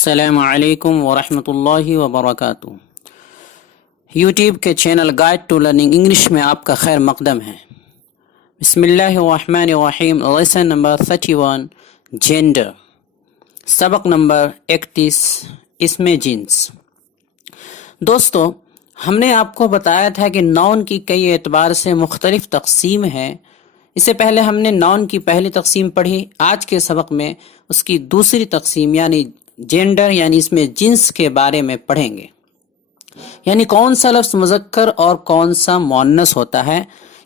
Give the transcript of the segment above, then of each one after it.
السلام علیکم ورحمۃ اللہ وبرکاتہ۔ یوٹیوب کے channel guide to learning English میں آپ کا خیر مقدم ہے۔ بسم اللہ الرحمن الرحیم۔ لیسن نمبر 31 جینڈر، سبق نمبر 31 اسم جنس۔ دوستو، ہم نے آپ کو بتایا تھا کہ ناؤن کی کئی اعتبار سے مختلف تقسیم ہے۔ اس سے پہلے ہم نے ناؤن کی پہلی تقسیم پڑھی۔ آج کے سبق میں اس کی دوسری تقسیم یعنی جینڈر یعنی اس میں جنس کے بارے میں پڑھیں گے، یعنی کون سا لفظ مذکر اور کون سا مؤنث ہوتا ہے۔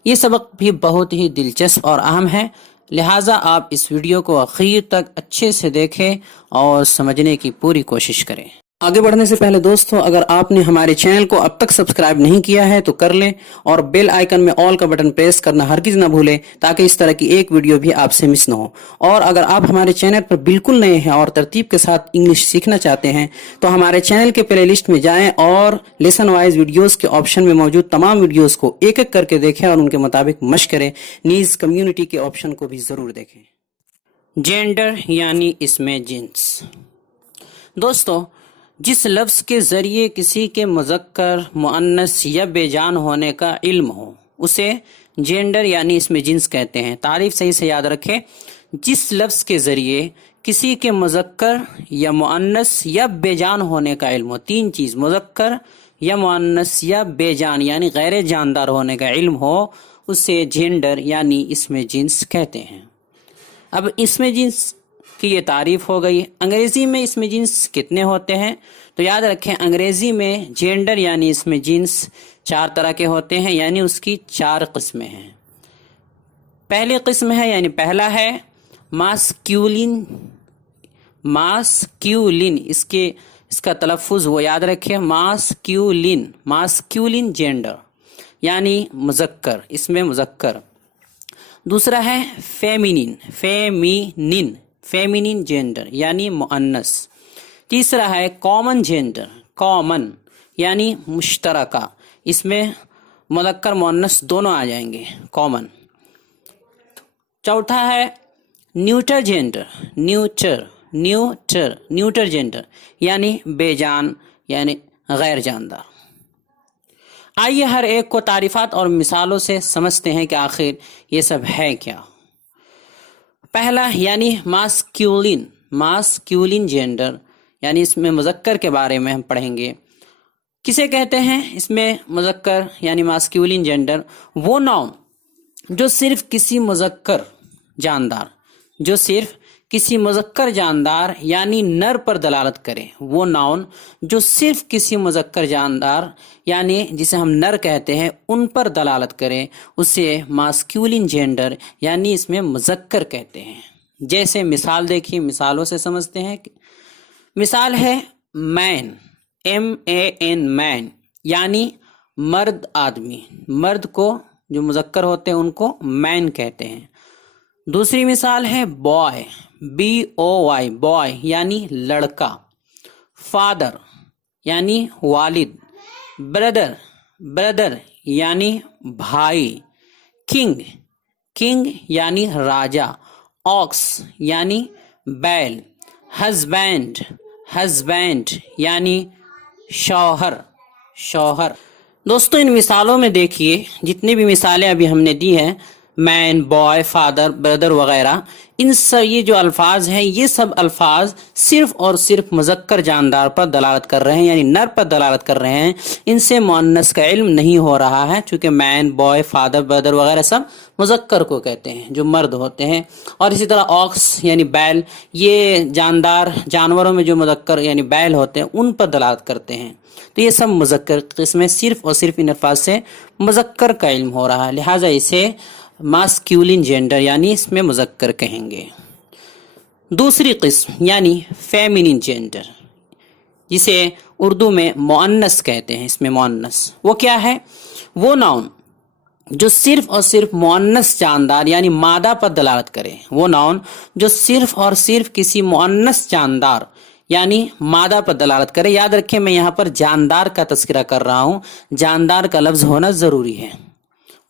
یہ سبق بھی بہت ہی دلچسپ اور اہم ہے، لہٰذا آپ اس ویڈیو کو آخر تک اچھے سے دیکھیں اور سمجھنے کی پوری کوشش کریں۔ آگے بڑھنے سے پہلے دوستو، اگر آپ نے ہمارے چینل کو اب تک سبسکرائب نہیں کیا ہے تو کر لیں اور بیل آئیکن میں آل کا بٹن پریس کرنا ہرگز نہ بھولیں تاکہ اس طرح کی ایک ویڈیو بھی آپ سے مس نہ ہو۔ اور اگر آپ ہمارے چینل پر بالکل نئے ہیں اور ترتیب کے ساتھ انگلش سیکھنا چاہتے ہیں تو ہمارے چینل کے پلے لسٹ میں جائیں اور لیسن وائز ویڈیوز کے آپشن میں موجود تمام ویڈیوز کو ایک ایک کر کے دیکھیں اور ان کے مطابق مشق کریں۔ نیز کمیونٹی کے آپشن کو بھی ضرور دیکھیں۔ جینڈر یعنی اسم جنس۔ دوستو، جس لفظ کے ذریعے کسی کے مذکر، مؤنث یا بے جان ہونے کا علم ہو اسے جینڈر یعنی اسم جنس کہتے ہیں۔ تعریف صحیح سے یاد رکھیں، جس لفظ کے ذریعے کسی کے مذکر یا مؤنث یا بے جان ہونے کا علم ہو، تین چیز، مذکر یا مؤنث یا بے جان یعنی غیر جاندار ہونے کا علم ہو، اسے جینڈر یعنی اسم جنس کہتے ہیں۔ اب اسم جنس کی یہ تعریف ہو گئی۔ انگریزی میں اسم جنس کتنے ہوتے ہیں تو یاد رکھیں، انگریزی میں جینڈر یعنی اسم جنس 4 طرح کے ہوتے ہیں، یعنی اس کی 4 قسمیں ہیں۔ پہلی قسم ہے یعنی پہلا ہے ماسکیولن۔ اس کا تلفظ وہ یاد رکھیں، ماسکیولن جینڈر یعنی مذکر، اسم مذکر۔ دوسرا ہے فیمینن جینڈر یعنی مؤنث۔ تیسرا ہے کامن جینڈر، کامن یعنی مشترکہ، اس میں مذکر مؤنث دونوں آ جائیں گے، کامن۔ چوتھا ہے نیوٹر جینڈر، نیوٹر جینڈر یعنی بے جان یعنی غیر جاندار۔ آئیے ہر ایک کو تعریفات اور مثالوں سے سمجھتے ہیں کہ آخر یہ سب ہے کیا۔ پہلا یعنی ماسکیولن جینڈر یعنی اس میں مذکر کے بارے میں ہم پڑھیں گے۔ کسے کہتے ہیں اس میں مذکر یعنی ماسکیولن جینڈر؟ وہ ناؤن جو صرف کسی مذکر جاندار یعنی نر پر دلالت کرے، وہ ناؤن جو صرف کسی مذکر جاندار یعنی جسے ہم نر کہتے ہیں ان پر دلالت کرے، اسے ماسکیولن جینڈر یعنی اس میں مذکر کہتے ہیں۔ جیسے مثال دیکھیے، مثالوں سے سمجھتے ہیں۔ مثال ہے مین، مین یعنی مرد، آدمی، مرد کو جو مذکر ہوتے ہیں ان کو مین کہتے ہیں۔ دوسری مثال ہے بوائے، بوائے یعنی لڑکا۔ فادر یعنی والد۔ بردر یعنی بھائی۔ کنگ یعنی راجا۔ آکس یعنی بیل۔ ہسبینڈ یعنی شوہر۔ دوستو، ان مثالوں میں دیکھیے، جتنی بھی مثالیں ابھی ہم نے دی ہیں، مین، بوائے، فادر، بردر وغیرہ، ان سب یہ جو الفاظ ہیں، یہ سب الفاظ صرف اور صرف مذکر جاندار پر دلالت کر رہے ہیں، یعنی نر پر دلالت کر رہے ہیں۔ ان سے مؤنث کا علم نہیں ہو رہا ہے، چونکہ مین، بوائے، فادر، بردر وغیرہ سب مذکر کو کہتے ہیں جو مرد ہوتے ہیں۔ اور اسی طرح آکس یعنی بیل، یہ جاندار جانوروں میں جو مذکر یعنی بیل ہوتے ہیں ان پر دلالت کرتے ہیں۔ تو یہ سب مذکر قسمیں، صرف اور صرف ان الفاظ سے مذکر کا علم ہو رہا ہے، لہٰذا اسے ماسکیولن جینڈر یعنی اس میں مذکر کہیں گے۔ دوسری قسم یعنی فیمینن جینڈر، جسے اردو میں مؤنث کہتے ہیں، اس میں مؤنث۔ وہ کیا ہے؟ وہ ناؤن جو صرف اور صرف مؤنث جاندار یعنی مادہ پر دلالت کرے، وہ ناؤن جو صرف اور صرف کسی مؤنث جاندار یعنی مادہ پر دلالت کرے۔ یاد رکھیں، میں یہاں پر جاندار کا تذکرہ کر رہا ہوں، جاندار کا لفظ ہونا ضروری ہے۔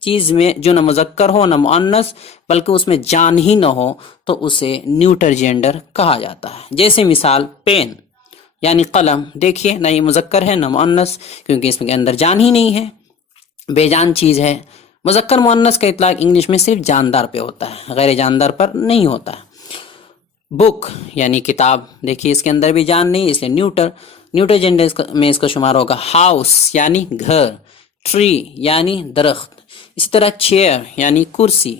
چیز میں جو نہ مذکر ہو نہ مؤنث بلکہ اس میں جان ہی نہ ہو تو اسے نیوٹر جینڈر کہا جاتا ہے. جیسے مثال پین یعنی قلم، دیکھیے نہ یہ مذکر ہے نہ مؤنث کیونکہ اس کے اندر جان ہی نہیں ہے، بے جان چیز ہے. مذکر مؤنث کا اطلاق انگلش میں صرف جاندار پہ ہوتا ہے، غیر جاندار پر نہیں ہوتا. بک یعنی کتاب، دیکھیے اس کے اندر بھی جان نہیں، اس لیے نیوٹر جینڈر میں اس کا شمار ہوگا. ہاؤس یعنی گھر، ٹری یعنی درخت. اسی طرح چیئر یعنی کرسی،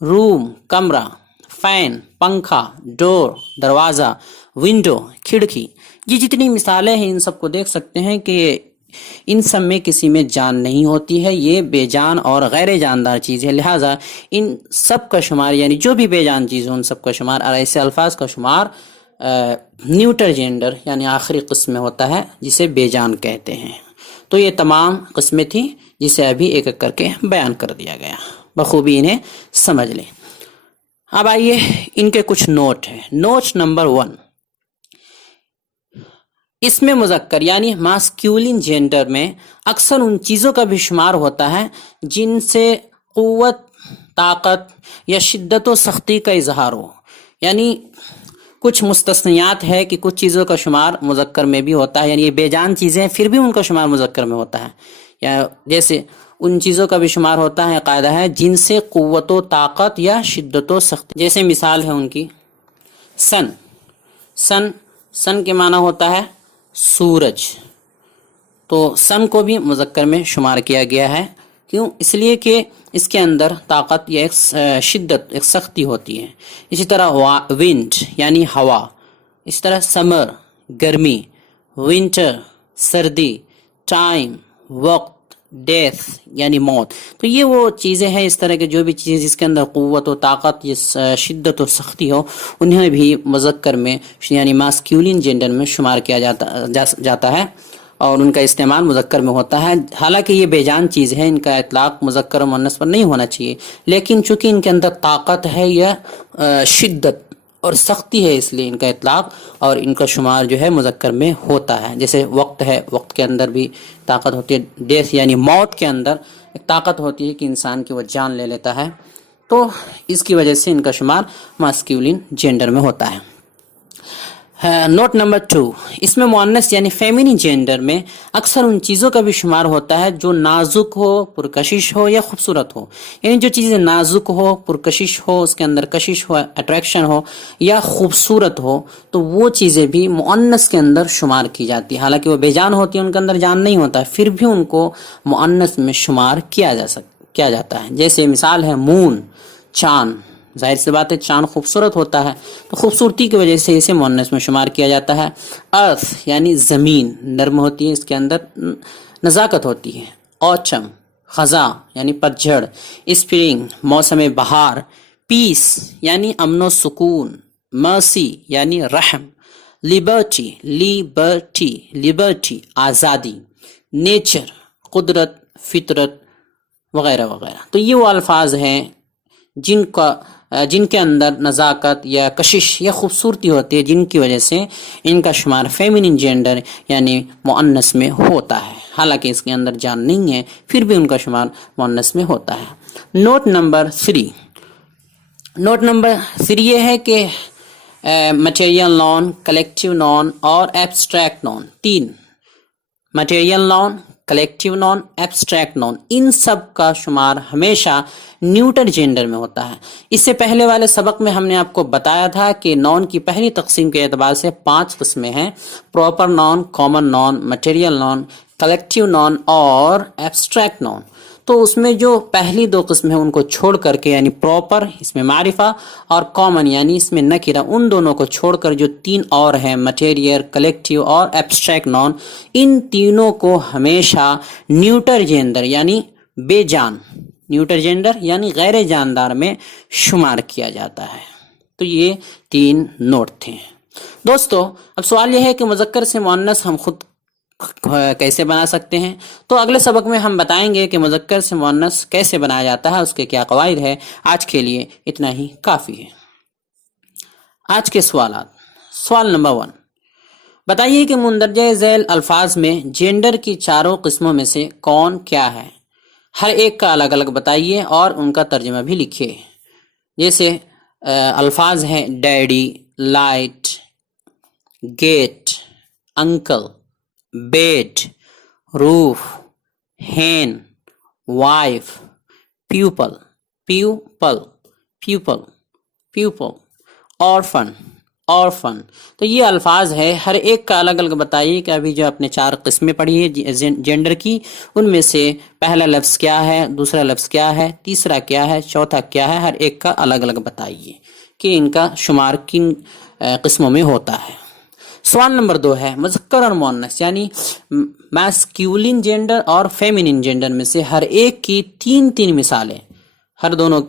روم کمرہ، فین پنکھا، ڈور دروازہ، ونڈو کھڑکی. یہ جتنی مثالیں ہیں ان سب کو دیکھ سکتے ہیں کہ ان سب میں کسی میں جان نہیں ہوتی ہے، یہ بے جان اور غیر جاندار چیز ہے. لہٰذا ان سب کا شمار یعنی جو بھی بے جان چیز ہو ان سب کا شمار اور ایسے الفاظ کا شمار نیوٹر جینڈر یعنی آخری قسم میں ہوتا ہے جسے بے جان کہتے ہیں. تو یہ تمام قسمیں تھیں جسے ابھی ایک ایک کر کے بیان کر دیا گیا، بخوبی انہیں سمجھ لیں. اب آئیے ان کے کچھ نوٹ ہیں. نوٹ نمبر 1، اس میں مذکر یعنی ماسکیولین جینڈر میں اکثر ان چیزوں کا بھی شمار ہوتا ہے جن سے قوت، طاقت یا شدت و سختی کا اظہار ہو. یعنی کچھ مستثنیات ہے کہ کچھ چیزوں کا شمار مذکر میں بھی ہوتا ہے، یعنی یہ بے جان چیزیں پھر بھی ان کا شمار مذکر میں ہوتا ہے. یا جیسے ان چیزوں کا بھی شمار ہوتا ہے، قاعدہ ہے جن سے قوت و طاقت یا شدت و سختی. جیسے مثال ہے ان کی سن کے معنی ہوتا ہے سورج، تو سن کو بھی مذکر میں شمار کیا گیا ہے. کیوں؟ اس لیے کہ اس کے اندر طاقت یا ایک شدت، ایک سختی ہوتی ہے. اسی طرح ونڈ یعنی ہوا، اس طرح سمر گرمی، ونٹر سردی، ٹائم وقت، ڈیتھ یعنی موت. تو یہ وہ چیزیں ہیں، اس طرح کے جو بھی چیز جس کے اندر قوت و طاقت یا شدت و سختی ہو انہیں بھی مذکر میں یعنی ماسکیولین جینڈر میں شمار کیا جاتا ہے اور ان کا استعمال مذکر میں ہوتا ہے. حالانکہ یہ بے جان چیز ہے، ان کا اطلاق مذکر و مؤنث پر نہیں ہونا چاہیے، لیکن چونکہ ان کے اندر طاقت ہے یا شدت اور سختی ہے اس لیے ان کا اطلاق اور ان کا شمار جو ہے مذکر میں ہوتا ہے. جیسے وقت ہے، وقت کے اندر بھی طاقت ہوتی ہے. ڈیتھ یعنی موت کے اندر ایک طاقت ہوتی ہے کہ انسان کی وہ جان لے لیتا ہے، تو اس کی وجہ سے ان کا شمار ماسکیولین جینڈر میں ہوتا ہے. نوٹ نمبر 2، اس میں مؤنث یعنی فیمینین جینڈر میں اکثر ان چیزوں کا بھی شمار ہوتا ہے جو نازک ہو، پرکشش ہو یا خوبصورت ہو. یعنی جو چیزیں نازک ہو، پرکشش ہو، اس کے اندر کشش ہو، اٹریکشن ہو یا خوبصورت ہو تو وہ چیزیں بھی مؤنث کے اندر شمار کی جاتی ہے. حالانکہ وہ بے جان ہوتی ہیں، ان کے اندر جان نہیں ہوتا، پھر بھی ان کو مؤنث میں شمار کیا جاتا ہے. جیسے مثال ہے مون، چاند. ظاہر سی بات ہے چاند خوبصورت ہوتا ہے تو خوبصورتی کی وجہ سے اسے مؤنث میں شمار کیا جاتا ہے. ارتھ یعنی زمین، نرم ہوتی ہے، اس کے اندر نزاکت ہوتی ہے. اوٹم خزاں یعنی پتجھڑ. اسپرنگ موسم بہار. پیس یعنی امن و سکون. مرسی یعنی رحم. لیبرٹی آزادی. نیچر قدرت، فطرت وغیرہ وغیرہ. تو یہ وہ الفاظ ہیں جن کے اندر نزاکت یا کشش یا خوبصورتی ہوتی ہے، جن کی وجہ سے ان کا شمار فیمینین جینڈر یعنی مؤنث میں ہوتا ہے. حالانکہ اس کے اندر جان نہیں ہے پھر بھی ان کا شمار مؤنث میں ہوتا ہے. نوٹ نمبر 3 یہ ہے کہ مٹیریل نون، کلیکٹیو نون اور ایبسٹریکٹ نون. 3 مٹیریل نون، کلیکٹیو نون، ایبسٹریکٹ نون، ان سب کا شمار ہمیشہ نیوٹر جینڈر میں ہوتا ہے. اس سے پہلے والے سبق میں ہم نے آپ کو بتایا تھا کہ نون کی پہلی تقسیم کے اعتبار سے 5 قسمیں ہیں: پراپر نون، کامن نون، مٹیریل نون، کلیکٹیو نون اور ایبسٹریکٹ نون. تو اس میں جو پہلی 2 قسم ہیں ان کو چھوڑ کر کے یعنی پراپر اس میں معرفہ اور کامن یعنی اس میں نکرہ، ان دونوں کو چھوڑ کر جو 3 اور ہیں مٹیریل، کلیکٹیو اور ایبسٹریکٹ نون، ان تینوں کو ہمیشہ نیوٹر جینڈر یعنی بے جان، نیوٹر جینڈر یعنی غیر جاندار میں شمار کیا جاتا ہے. تو یہ 3 نوٹ تھے. دوستو اب سوال یہ ہے کہ مذکر سے مؤنث ہم خود کیسے بنا سکتے ہیں؟ تو اگلے سبق میں ہم بتائیں گے کہ مذکر سے مؤنث کیسے بنایا جاتا ہے، اس کے کیا قواعد ہے. آج کے لیے اتنا ہی کافی ہے. آج کے سوالات. سوال نمبر 1، بتائیے کہ مندرجہ ذیل الفاظ میں جینڈر کی 4 قسموں میں سے کون کیا ہے؟ ہر ایک کا الگ الگ بتائیے اور ان کا ترجمہ بھی لکھیے. جیسے الفاظ ہیں daddy, light, gate, uncle, bed, roof, hen, wife, people, people, people, people, orphan، orphan. تو یہ الفاظ ہے، ہر ایک کا الگ الگ بتائیے کہ ابھی جو اپنے 4 قسمیں پڑھی ہے جینڈر کی، ان میں سے پہلا لفظ کیا ہے، دوسرا لفظ کیا ہے، تیسرا کیا ہے، چوتھا کیا ہے، ہر ایک کا الگ الگ بتائیے کہ ان کا شمار کن قسموں میں ہوتا ہے. سوال نمبر 2 ہے مذکر اور مؤنث یعنی میسکیولن جینڈر اور فیمینن جینڈر میں سے ہر ایک کی 3 مثالیں، ہر دونوں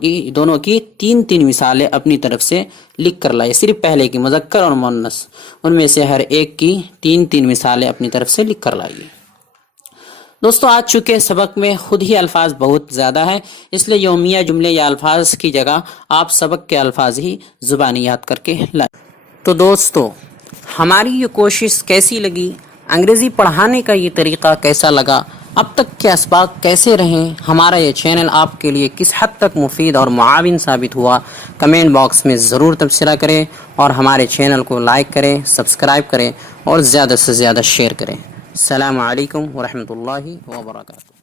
کی 3 مثالیں اپنی طرف سے لکھ کر لائے. صرف پہلے کی مذکر اور مؤنث، ان میں سے ہر ایک کی 3 مثالیں اپنی طرف سے لکھ کر لائیے. دوستو آج چونکہ سبق میں خود ہی الفاظ بہت زیادہ ہیں، اس لیے یومیہ جملے یا الفاظ کی جگہ آپ سبق کے الفاظ ہی زبانی یاد کر کے لائیں. تو دوستو ہماری یہ کوشش کیسی لگی، انگریزی پڑھانے کا یہ طریقہ کیسا لگا، اب تک کے اسباق کیسے رہیں، ہمارا یہ چینل آپ کے لیے کس حد تک مفید اور معاون ثابت ہوا، کمنٹ باکس میں ضرور تبصرہ کریں اور ہمارے چینل کو لائک کریں، سبسکرائب کریں اور زیادہ سے زیادہ شیئر کریں. السلام علیکم ورحمۃ اللہ وبرکاتہ.